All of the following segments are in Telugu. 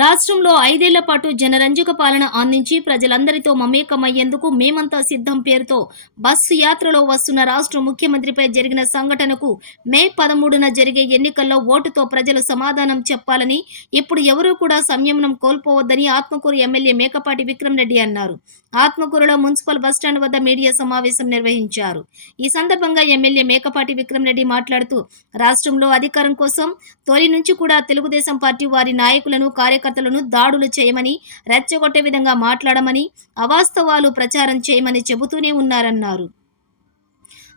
రాష్ట్రంలో 5 ఏళ్ల పాటు జనరంజక పాలన అందించి ప్రజలందరితో మమేకమయ్యేందుకు మేమంతా సిద్ధం పేరుతో బస్సు యాత్రలో వస్తున్న రాష్ట్ర ముఖ్యమంత్రిపై జరిగిన సంఘటనకు మే 13న జరిగే ఎన్నికల్లో ఓటుతో ప్రజలు సమాధానం చెప్పాలని, ఇప్పుడు ఎవరూ కూడా సంయమనం కోల్పోవద్దని ఆత్మకూరు ఎమ్మెల్యే మేకపాటి విక్రమ్ రెడ్డి అన్నారు. ఆత్మకూరులో మున్సిపల్ బస్టాండ్ వద్ద మీడియా సమావేశం నిర్వహించారు. ఈ సందర్భంగా ఎమ్మెల్యే మేకపాటి విక్రమ్ రెడ్డి మాట్లాడుతూ, రాష్ట్రంలో అధికారం కోసం తొలి నుంచి కూడా తెలుగుదేశం పార్టీ వారి నాయకులను, కార్యకర్తలను దాడులు చేయమని, రెచ్చగొట్టే విధంగా మాట్లాడమని, అవాస్తవాలు ప్రచారం చేయమని చెబుతూనే ఉన్నారన్నారు.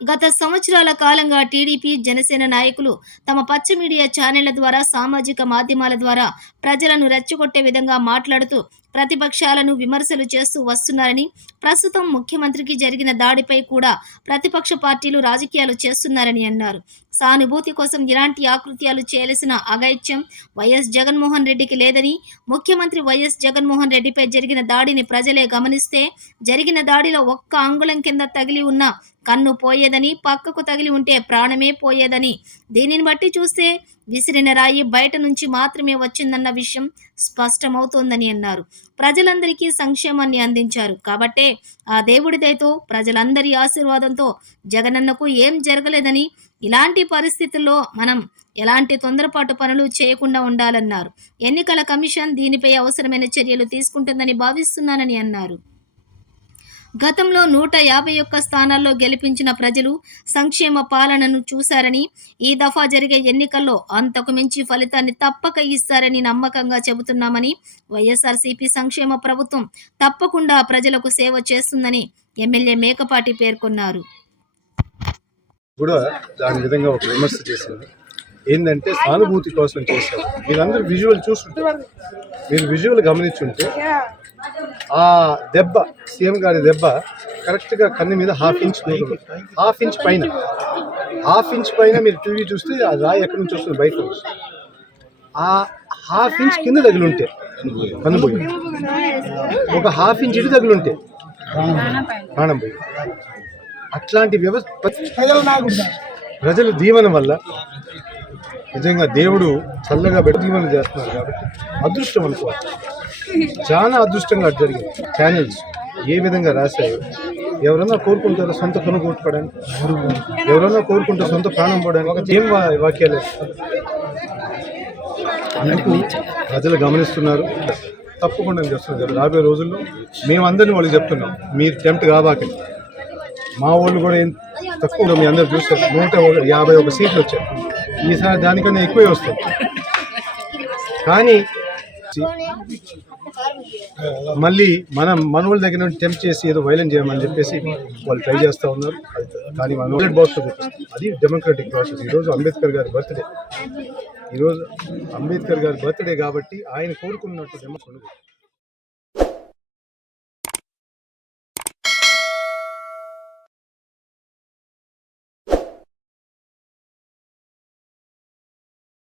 గత సంవత్సరాల కాలంగా టీడీపీ, జనసేన నాయకులు తమ పచ్చ మీడియా ఛానళ్ల ద్వారా, సామాజిక మాధ్యమాల ద్వారా ప్రజలను రెచ్చగొట్టే విధంగా మాట్లాడుతూ ప్రతిపక్షాలను విమర్శలు చేస్తూ వస్తున్నారని, ప్రస్తుతం ముఖ్యమంత్రికి జరిగిన దాడిపై కూడా ప్రతిపక్ష పార్టీలు రాజకీయాలు చేస్తున్నారని అన్నారు. సానుభూతి కోసం ఇలాంటి ఆకృత్యాలు చేయాల్సిన అగైత్యం వైఎస్ జగన్మోహన్ రెడ్డికి లేదని, ముఖ్యమంత్రి వైఎస్ జగన్మోహన్ రెడ్డిపై జరిగిన దాడిని ప్రజలే గమనిస్తే జరిగిన దాడిలో ఒక్క అంగుళం కింద తగిలి ఉన్న కన్ను పోయేదని, పక్కకు తగిలి ఉంటే ప్రాణమే పోయేదని, దీనిని బట్టి చూస్తే విసిరిన రాయి బయట నుంచి మాత్రమే వచ్చిందన్న విషయం స్పష్టమవుతోందని అన్నారు. ప్రజలందరికీ సంక్షేమాన్ని అందించారు కాబట్టే ఆ దేవుడి దయతో, ప్రజలందరి ఆశీర్వాదంతో జగనన్నకు ఏం జరగలేదని, ఇలాంటి పరిస్థితుల్లో మనం ఎలాంటి తొందరపాటు పనులు చేయకుండా ఉండాలన్నారు. ఎన్నికల కమిషన్ దీనిపై అవసరమైన చర్యలు తీసుకుంటుందని భావిస్తున్నానని అన్నారు. గతంలో 151 స్థానాల్లో గెలిపించిన ప్రజలు సంక్షేమ పాలనను చూశారని, ఈ దఫా జరిగే ఎన్నికల్లో అంతకు మించి ఫలితాన్ని తప్పక ఇస్తారని నమ్మకంగా చెబుతున్నామని, వైఎస్ఆర్సీపీ సంక్షేమ ప్రభుత్వం తప్పకుండా ప్రజలకు సేవ చేస్తుందని ఎమ్మెల్యే మేకపాటి పేర్కొన్నారు. దాని విధంగా ఒక విమర్శ చేసింది. ఏంటంటే సానుభూతి కోసం చేశారు. మీరందరూ విజువల్ చూస్తుంటారు. మీరు విజువల్ గమనించుంటే ఆ దెబ్బ, సీఎం గారి దెబ్బ కరెక్ట్గా కన్ను మీద హాఫ్ ఇంచ్ పైన మీరు టీవీ చూస్తే ఆ రాయి ఎక్కడి నుంచి వస్తుంది, బయట నుంచి. ఆ హాఫ్ ఇంచ్ కింద తగిలుంటే కన్నుపోయి, ఒక హాఫ్ ఇంచ్ ఇటు తగిలుంటే ప్రాణం పోయి. అట్లాంటి వ్యవస్థ ప్రజలు దీవెన వల్ల నిజంగా దేవుడు చల్లగా దీవెన చేస్తున్నారు కాబట్టి అదృష్టం అనుకోవాలి. చాలా అదృష్టంగా జరిగింది. ఛానల్స్ ఏ విధంగా రాశారు, ఎవరన్నా కోరుకుంటారో సొంత కను కొట్టుకోవడానికి, ఎవరన్నా కోరుకుంటారో సొంత ప్రాణం పోవడానికి, ఏం వాక్యాలు అందుకు ప్రజలు గమనిస్తున్నారు. తప్పకుండా చేస్తున్నారు. రాబోయే రోజుల్లో మేమందరినీ వాళ్ళకి చెప్తున్నాం, మీరు టెంప్ట్ కాబాకండి. మా వాళ్ళు కూడా తక్కువ, మీ అందరూ చూస్తారు 151 సీట్లు వచ్చాయి. ఈసారి దానికన్నా ఎక్కువే వస్తాయి. కానీ మళ్ళీ మనోళ్ళ దగ్గర నుండి టెంప్ట్ చేసి ఏదో వైలెంట్ చేయమని చెప్పేసి వాళ్ళు ట్రై చేస్తూ ఉన్నారు. కానీ మన బాక్స్తో చూపిస్తాం. అది డెమోక్రటిక్ ప్రాసెస్. ఈరోజు అంబేద్కర్ గారి బర్త్డే కాబట్టి ఆయన కోరుకున్నట్టు డెమోక్రసీ